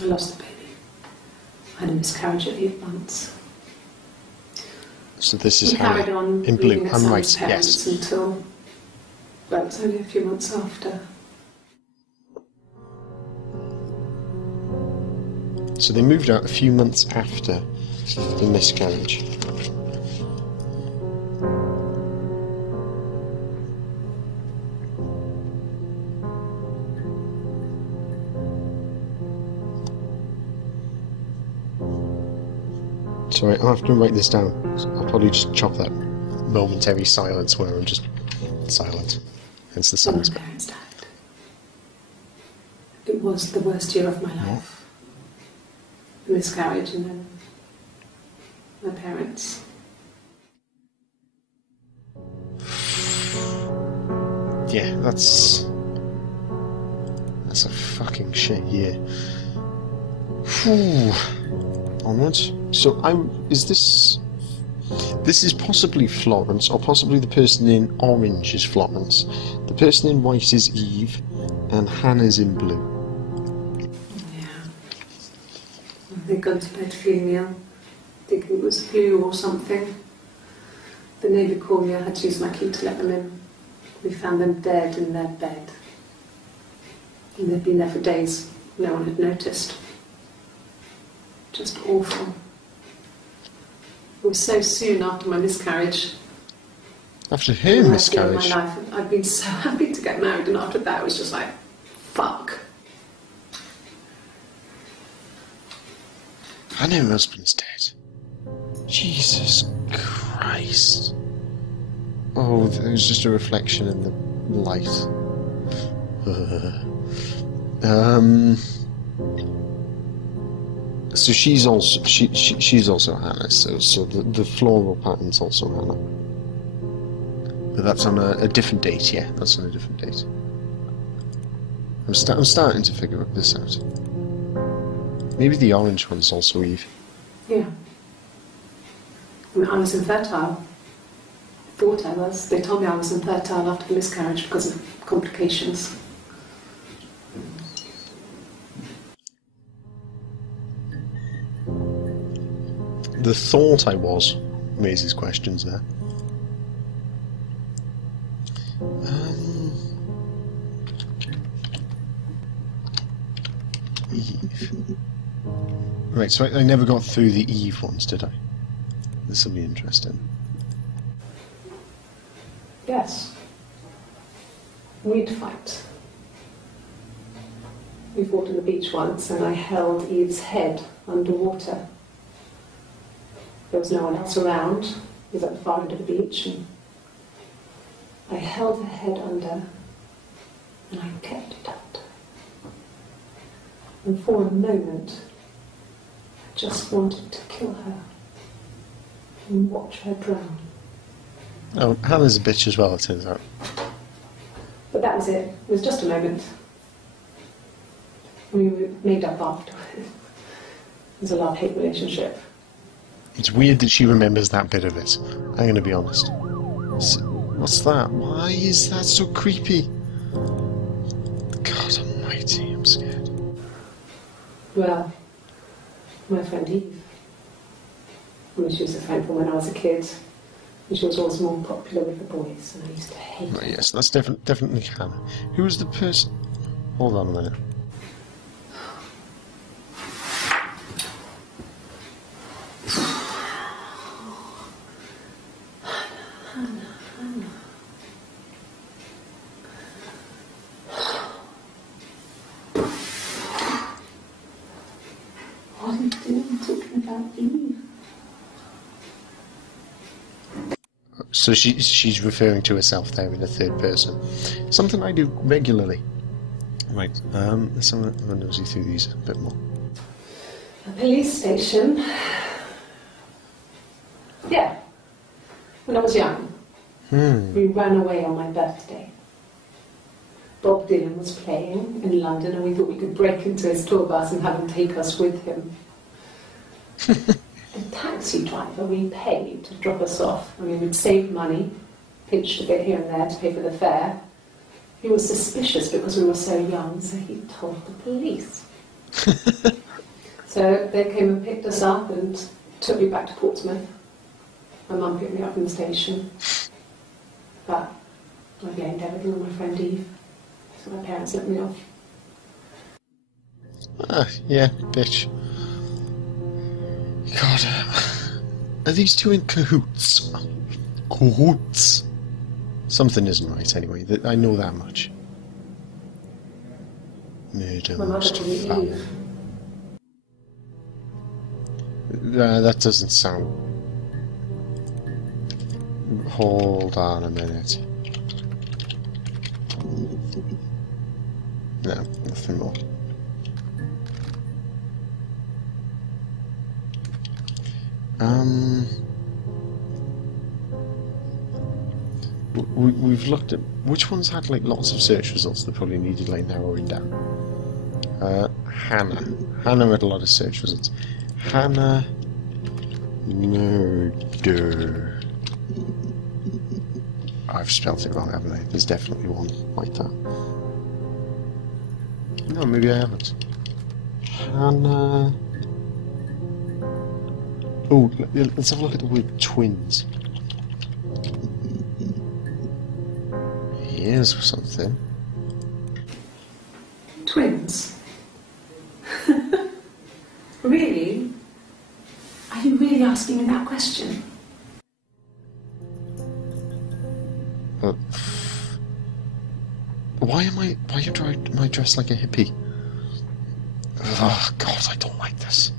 I lost the baby. I had a miscarriage at 8 months. So this is we Hannah, carried on in blue, being I'm right, parents yes. Until, well, it was only a few months after. So they moved out a few months after the miscarriage. Sorry, I'll have to write this down. I'll probably just chop that momentary silence where I'm just silent. Hence the silence. My parents died. It was the worst year of my life. The miscarriage and then my parents. Yeah, that's a fucking shit year. Whew. Onwards. So this is possibly Florence, or possibly the person in orange is Florence. The person in white is Eve, and Hannah's in blue. Yeah. They'd gone to bed feeling ill, thinking it was flu or something. The neighbour called me, I had to use my key to let them in. We found them dead in their bed. And they'd been there for days. No one had noticed. Just awful. It was so soon after my miscarriage. After her miscarriage? In my life, I'd been so happy to get married, and after that it was just like, fuck. I know her husband's dead. Jesus Christ. Oh, it was just a reflection in the light. So she's also Hannah. So the floral pattern's also Hannah. But that's on a different date. Yeah, that's on a different date. I'm starting to figure this out. Maybe the orange one's also Eve. Yeah. I mean, I was infertile. Thought I was. They told me I was infertile after the miscarriage because of complications. The thought I was raises questions there. Eve. Right, so I never got through the Eve ones, did I? This will be interesting. Yes. We'd fight. We fought on the beach once, and I held Eve's head underwater. There was no one else around. It was at the far end of the beach, and I held her head under, and I kept it out. And for a moment, I just wanted to kill her and watch her drown. Oh, Hannah's a bitch as well, it turns out. But that was it. It was just a moment. We made up after. It was a love-hate relationship. It's weird that she remembers that bit of it. I'm going to be honest. What's that? Why is that so creepy? God almighty, I'm scared. Well, my friend Eve. I mean, she was a friend from when I was a kid. And she was always more popular with the boys, and I used to hate her. Right, yes, that's definitely Hannah. Who was the person... Hold on a minute. What are you doing talking about Eve? So she's referring to herself there in the third person. Something I do regularly. Right, let's have a nosy through these a bit more. A police station. Yeah. When I was young. We ran away on my birthday. Bob Dylan was playing in London, and we thought we could break into his tour bus and have him take us with him. The taxi driver we paid to drop us off, I mean, we'd saved money, pinched a bit here and there to pay for the fare. He was suspicious because we were so young, so he told the police. So they came and picked us up and took me back to Portsmouth. My mum picked me up from the station. But I blamed everything on my friend Eve. So my parents let me off. Ah, yeah, bitch. God, are these two in cahoots? Cahoots? Something isn't right anyway, I know that much. Murder My mother most called me foul. Eve. That doesn't sound... Hold on a minute. No, nothing more. We've looked at... Which ones had, like, lots of search results that probably needed, like, narrowing down? Hannah. Hannah had a lot of search results. Hannah... Murder. I've spelt it wrong, haven't I? There's definitely one like that. No, maybe I haven't. Hannah... Oh, let's have a look at the word twins. Here's something. Twins? Really? Are you really asking me that question? Why am I dressed like a hippie? Oh God, I don't like this.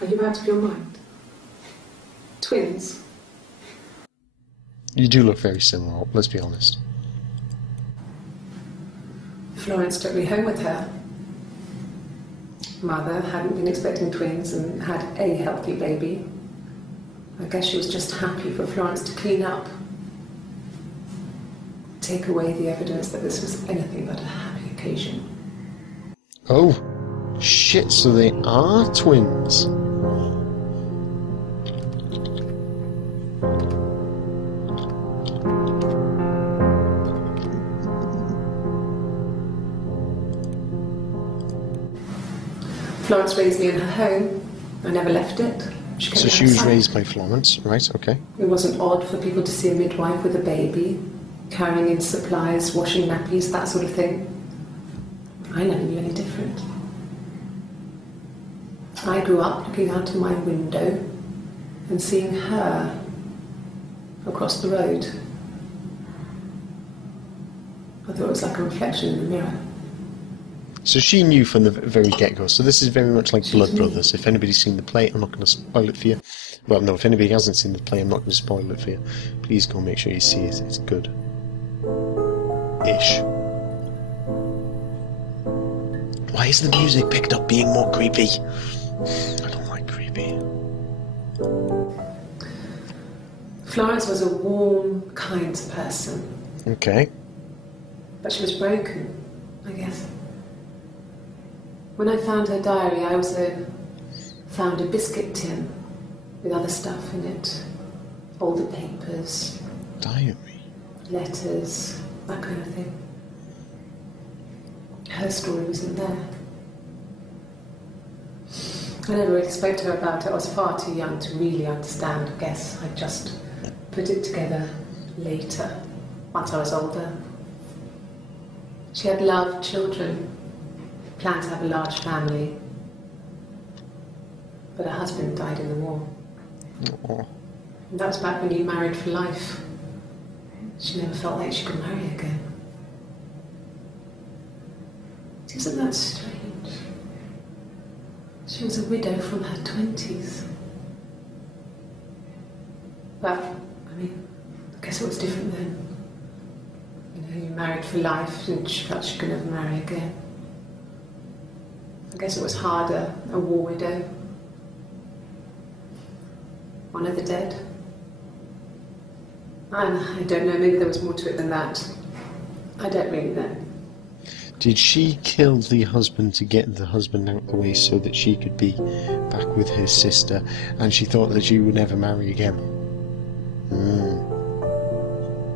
Are you out of your mind? Twins? You do look very similar, let's be honest. Florence took me home with her. Mother hadn't been expecting twins and had a healthy baby. I guess she was just happy for Florence to clean up. Take away the evidence that this was anything but a happy occasion. Oh, shit, so they are twins. Florence raised me in her home. I never left it. So she was raised by Florence, right, okay. It wasn't odd for people to see a midwife with a baby, carrying in supplies, washing nappies, that sort of thing. I never knew any different. I grew up looking out of my window and seeing her across the road. I thought it was like a reflection in the mirror. So she knew from the very get-go, so this is very much like Blood Brothers. If anybody's seen the play, I'm not going to spoil it for you. Well, no, if anybody hasn't seen the play, I'm not going to spoil it for you. Please go make sure you see it, it's good. Ish. Why is the music picked up being more creepy? I don't like creepy. Florence was a warm, kind person. Okay. But she was broken, I guess. When I found her diary, I also found a biscuit tin with other stuff in it. Older papers. Diary? Letters, that kind of thing. Her story wasn't there. I never really spoke to her about it. I was far too young to really understand, I guess. I just put it together later, once I was older. She had loved children, planned to have a large family, but her husband died in the war. Oh. And that was back when you married for life. She never felt like she could marry again. Isn't that strange? She was a widow from her 20s. But, I mean, I guess it was different then. You know, you married for life and she felt she could never marry again. I guess it was harder, a war widow. One of the dead. And I don't know, maybe there was more to it than that. I don't really know. Did she kill the husband to get the husband out of the way so that she could be back with her sister, and she thought that she would never marry again?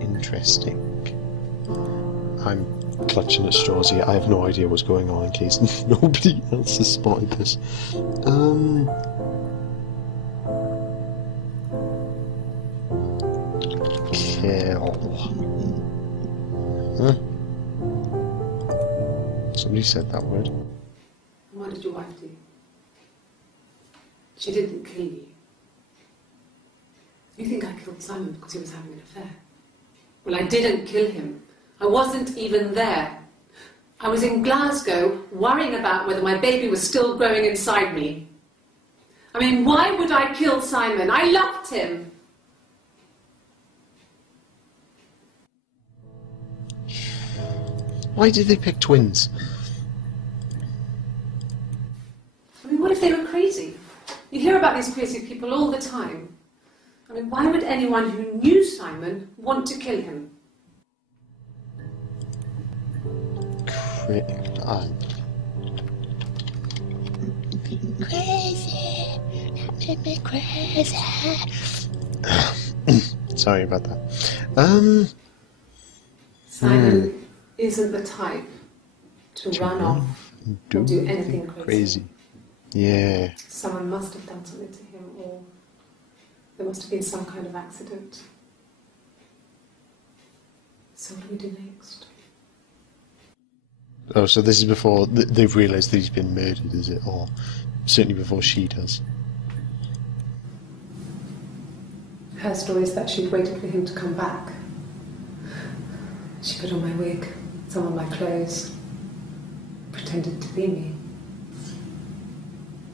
Interesting. I'm clutching at straws here. I have no idea what's going on in case nobody else has spotted this. Kill. Huh? Somebody said that word. What did your wife do? She didn't kill you. You think I killed Simon because he was having an affair? Well, I didn't kill him. I wasn't even there. I was in Glasgow worrying about whether my baby was still growing inside me. I mean, why would I kill Simon? I loved him. Why did they pick twins? I mean, what if they were crazy? You hear about these crazy people all the time. I mean, why would anyone who knew Simon want to kill him? Crazy, make me crazy. Sorry about that. Simon isn't the type to run off or do anything crazy. Yeah. Someone must have done something to him, or there must have been some kind of accident. So what do we do next? Oh, so this is before they've realised that he's been murdered, is it? Or certainly before she does. Her story is that she'd waited for him to come back. She put on my wig, some of my clothes, pretended to be me.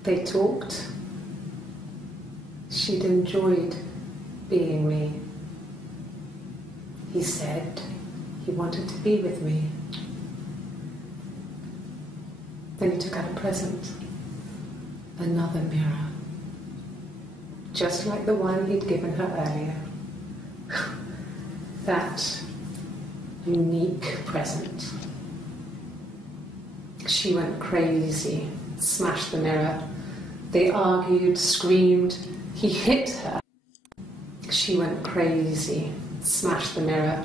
They talked. She'd enjoyed being me. He said he wanted to be with me. Then he took out a present. Another mirror. Just like the one he'd given her earlier. That unique present. She went crazy, smashed the mirror. They argued, screamed. He hit her. She went crazy, smashed the mirror.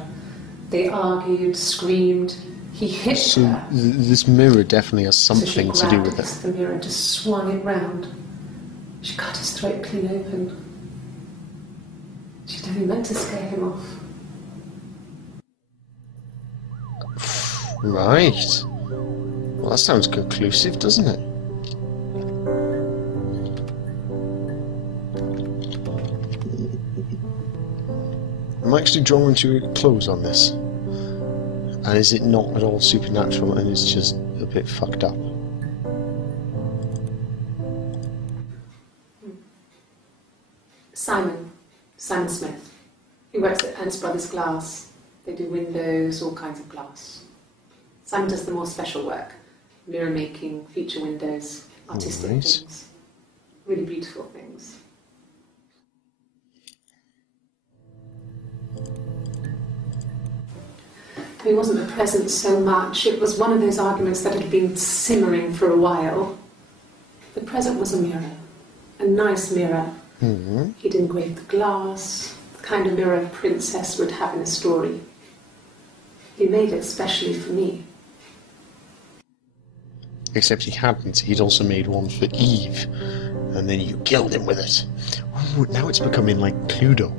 They argued, screamed. He hit her. This mirror definitely has something to do with it. The mirror and just swung it round. She cut his throat clean open. She'd only meant to scare him off. Right. Well, that sounds conclusive, doesn't it? I'm actually drawing to a close on this. And is it not at all supernatural and it's just a bit fucked up? Simon Smith. He works at Ernst Brothers Glass. They do windows, all kinds of glass. Simon does the more special work. Mirror making, feature windows, artistic things. Really beautiful things. It wasn't the present so much. It was one of those arguments that had been simmering for a while. The present was a mirror. A nice mirror. Mm-hmm. He'd engraved the glass, the kind of mirror a princess would have in a story. He made it specially for me. Except he hadn't. He'd also made one for Eve. And then you killed him with it. Ooh, now it's becoming like Cluedo.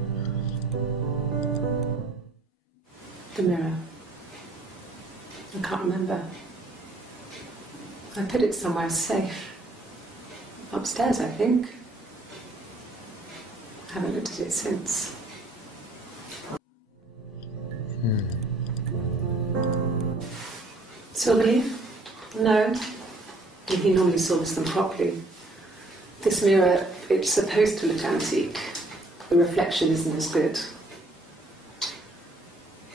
The mirror. I can't remember. I put it somewhere safe. Upstairs, I think. I haven't looked at it since. Silverleaf? No. He normally silvers them properly. This mirror, it's supposed to look antique. The reflection isn't as good.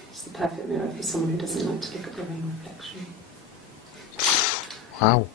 It's the perfect mirror for someone who doesn't like to look at their own reflection. Wow.